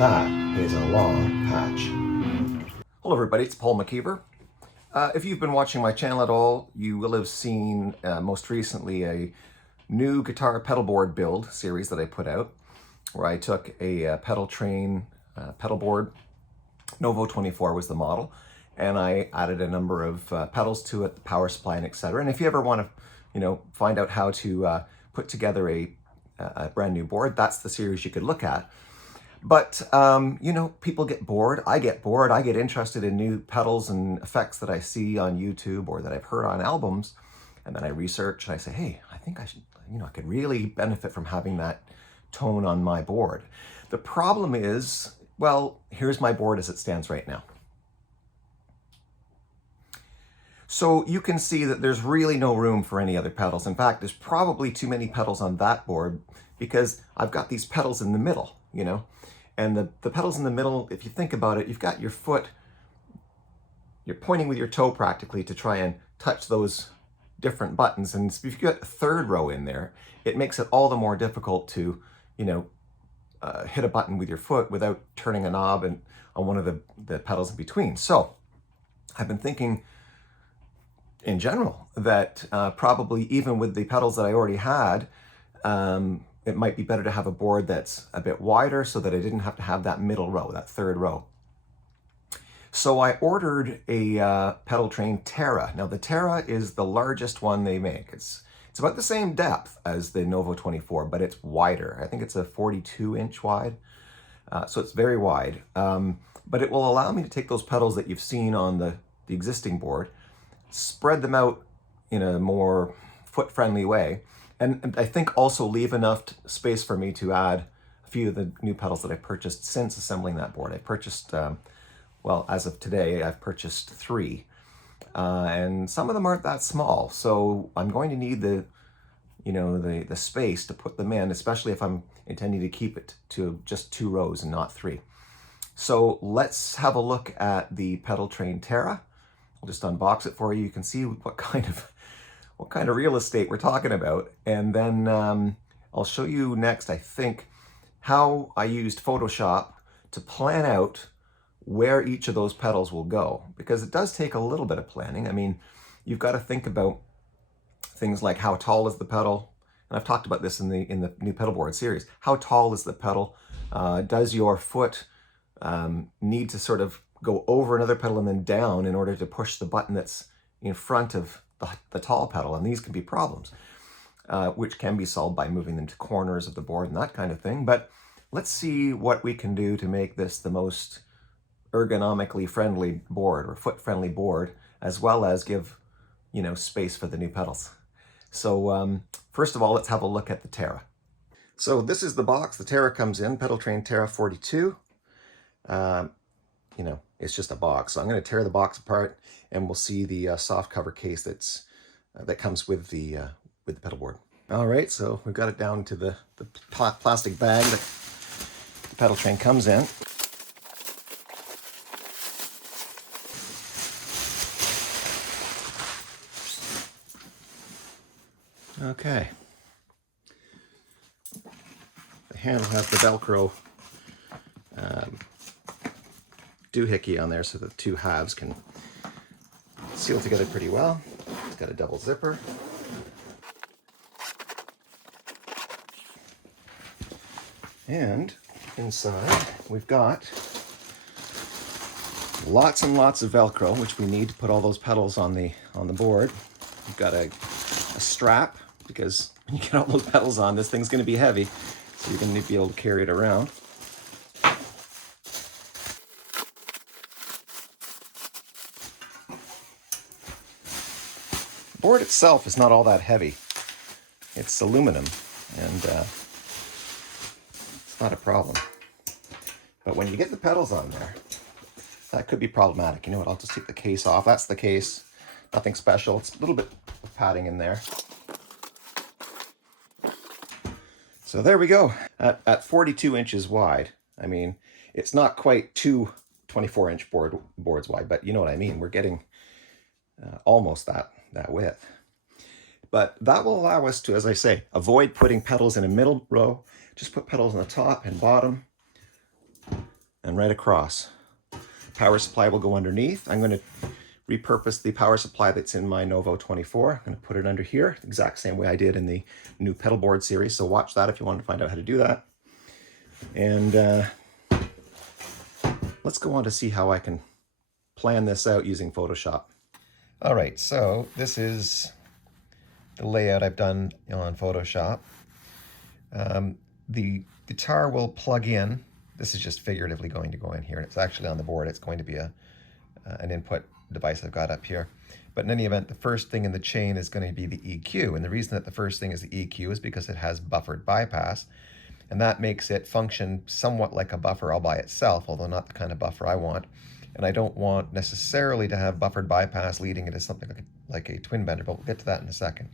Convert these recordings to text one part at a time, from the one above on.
that is a long patch. Hello everybody, it's Paul McKeever. If you've been watching my channel at all, you will have seen most recently a new guitar pedalboard build series that I put out, where I took a Pedaltrain pedalboard. Novo 24 was the model, and I added a number of pedals to it, the power supply, and etc. And if you ever want to, find out how to put together a brand new board, that's the series you could look at. But, people get bored. I get bored. I get interested in new pedals and effects that I see on YouTube or that I've heard on albums. And then I research and I say, hey, I think I should, I could really benefit from having that tone on my board. The problem is, well, here's my board as it stands right now. So you can see that there's really no room for any other pedals. In fact, there's probably too many pedals on that board because I've got these pedals in the middle, And the pedals in the middle, if you think about it, you've got your foot, you're pointing with your toe practically to try and touch those different buttons. And if you've got a third row in there, it makes it all the more difficult to, hit a button with your foot without turning a knob and on one of the pedals in between. So I've been thinking in general that probably even with the pedals that I already had, it might be better to have a board that's a bit wider so that I didn't have to have that middle row, that third row. So I ordered a Pedaltrain Terra. Now the Terra is the largest one they make. It's about the same depth as the Novo 24, but it's wider. I think it's a 42-inch wide, so it's very wide. But it will allow me to take those pedals that you've seen on the existing board, spread them out in a more foot-friendly way, and I think also leave enough space for me to add a few of the new pedals that I purchased since assembling that board. I purchased, well, as of today, I've purchased 3. And some of them aren't that small. So I'm going to need the space to put them in, especially if I'm intending to keep it to just 2 rows and not 3. So let's have a look at the Pedaltrain Terra. I'll just unbox it for you. You can see what kind of real estate we're talking about. And then I'll show you next, I think, how I used Photoshop to plan out where each of those pedals will go, because it does take a little bit of planning. I mean, you've got to think about things like how tall is the pedal, and I've talked about this in the new pedalboard series. How tall is the pedal? Does your foot need to sort of go over another pedal and then down in order to push the button that's in front of the tall pedal? And these can be problems, which can be solved by moving them to corners of the board and that kind of thing. But let's see what we can do to make this the most ergonomically friendly board, or foot-friendly board, as well as give, space for the new pedals. So first of all, let's have a look at the Terra. So this is the box the Terra comes in, Pedaltrain Terra 42. It's just a box. So I'm going to tear the box apart, and we'll see the soft cover case that comes with the pedalboard. All right, so we've got it down to the plastic bag that the Pedaltrain comes in. Okay. The handle has the Velcro doohickey on there so the 2 halves can seal together pretty well. It's got a double zipper. And inside we've got lots and lots of Velcro, which we need to put all those pedals on the board. We've got a strap, because when you get all those pedals on, this thing's going to be heavy, so you're going to need to be able to carry it around. The board itself is not all that heavy. It's aluminum, and it's not a problem. But when you get the pedals on there, that could be problematic. You know what, I'll just take the case off. That's the case. Nothing special. It's a little bit of padding in there. So there we go. At 42 inches wide, I mean, it's not quite 2 24-inch boards wide, but you know what I mean. We're getting almost that width. But that will allow us to, as I say, avoid putting pedals in a middle row. Just put pedals on the top and bottom. and right across. Power supply will go underneath. I'm going to repurpose the power supply that's in my Novo 24. I'm going to put it under here, the exact same way I did in the new Pedalboard series. So watch that if you want to find out how to do that. And let's go on to see how I can plan this out using Photoshop. All right, so this is the layout I've done on Photoshop. The guitar will plug in. This is just figuratively going to go in here, and it's actually on the board. It's going to be an input device I've got up here. But in any event, the first thing in the chain is going to be the EQ. And the reason that the first thing is the EQ is because it has buffered bypass. And that makes it function somewhat like a buffer all by itself, although not the kind of buffer I want. And I don't want necessarily to have buffered bypass leading into something like a twin bender, but we'll get to that in a second.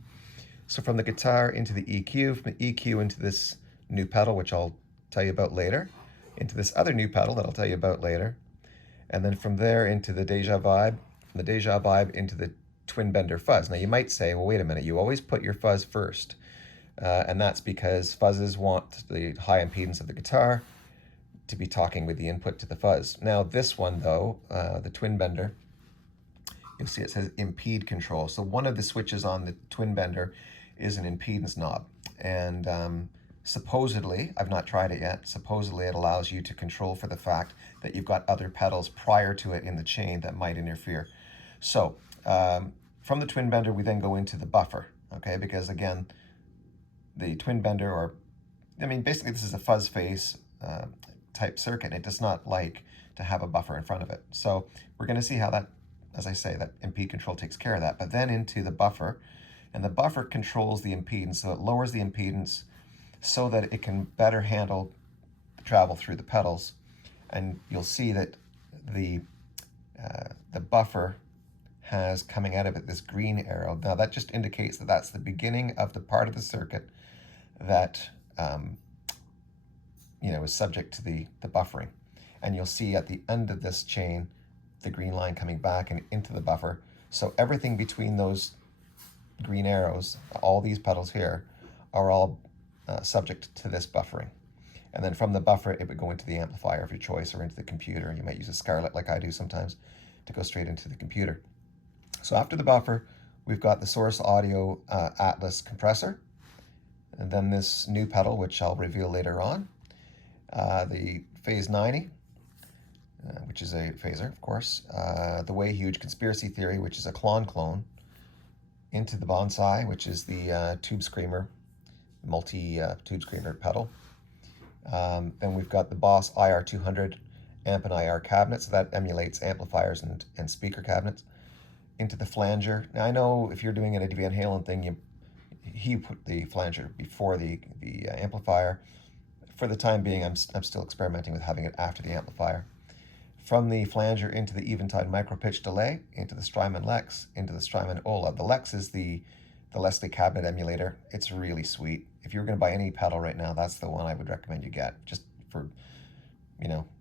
So from the guitar into the EQ, from the EQ into this new pedal, which I'll tell you about later, into this other new pedal that I'll tell you about later, and then from there into the Deja Vibe, from the Deja Vibe into the Twin Bender Fuzz. Now you might say, well, wait a minute, you always put your fuzz first. And that's because fuzzes want the high impedance of the guitar to be talking with the input to the fuzz. Now this one though, the Twin Bender, you'll see it says impede control. So one of the switches on the Twin Bender is an impedance knob. And supposedly, I've not tried it yet, supposedly it allows you to control for the fact that you've got other pedals prior to it in the chain that might interfere. So from the Twin Bender, we then go into the buffer, okay? Because again, the Twin Bender, or I mean, basically this is a fuzz face type circuit. It does not like to have a buffer in front of it. So we're gonna see how that, as I say, that impede control takes care of that. But then into the buffer, and the buffer controls the impedance, so it lowers the impedance so that it can better handle the travel through the pedals. And you'll see that the buffer has coming out of it this green arrow. Now that just indicates that that's the beginning of the part of the circuit that is subject to the buffering. And you'll see at the end of this chain the green line coming back and into the buffer. So everything between those green arrows, all these pedals here, are all subject to this buffering. And then from the buffer, it would go into the amplifier of your choice or into the computer. You might use a Scarlett like I do sometimes to go straight into the computer. So after the buffer, we've got the Source Audio Atlas compressor, and then this new pedal, which I'll reveal later on, the Phase 90, which is a phaser, of course, the Way Huge Conspiracy Theory, which is a clone, into the Bonsai, which is the Tube Screamer, multi-tube screamer pedal. Then we've got the Boss IR200 amp and IR cabinet, so that emulates amplifiers and speaker cabinets. Into the flanger. Now I know if you're doing an Eddie Van Halen thing, he put the flanger before the amplifier. For the time being, I'm still experimenting with having it after the amplifier. From the flanger into the Eventide micro pitch delay, into the Strymon Lex, into the Strymon Ola. The Lex is the Leslie cabinet emulator. It's really sweet. If you're going to buy any pedal right now, that's the one I would recommend you get, just for,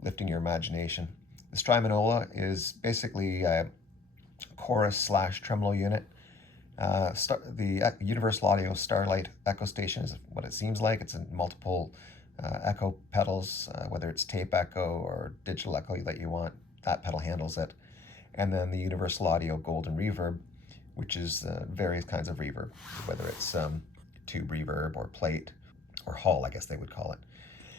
lifting your imagination. The Strymon Ola is basically a chorus/tremolo unit. The Universal Audio Starlight Echo Station is what it seems like. It's in multiple echo pedals, whether it's tape echo or digital echo that you want, that pedal handles it. And then the Universal Audio Golden Reverb, which is various kinds of reverb, whether it's tube reverb or plate or Hall, I guess they would call it.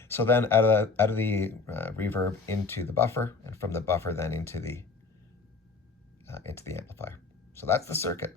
So then out of the reverb into the buffer, and from the buffer then into the amplifier. So that's the circuit.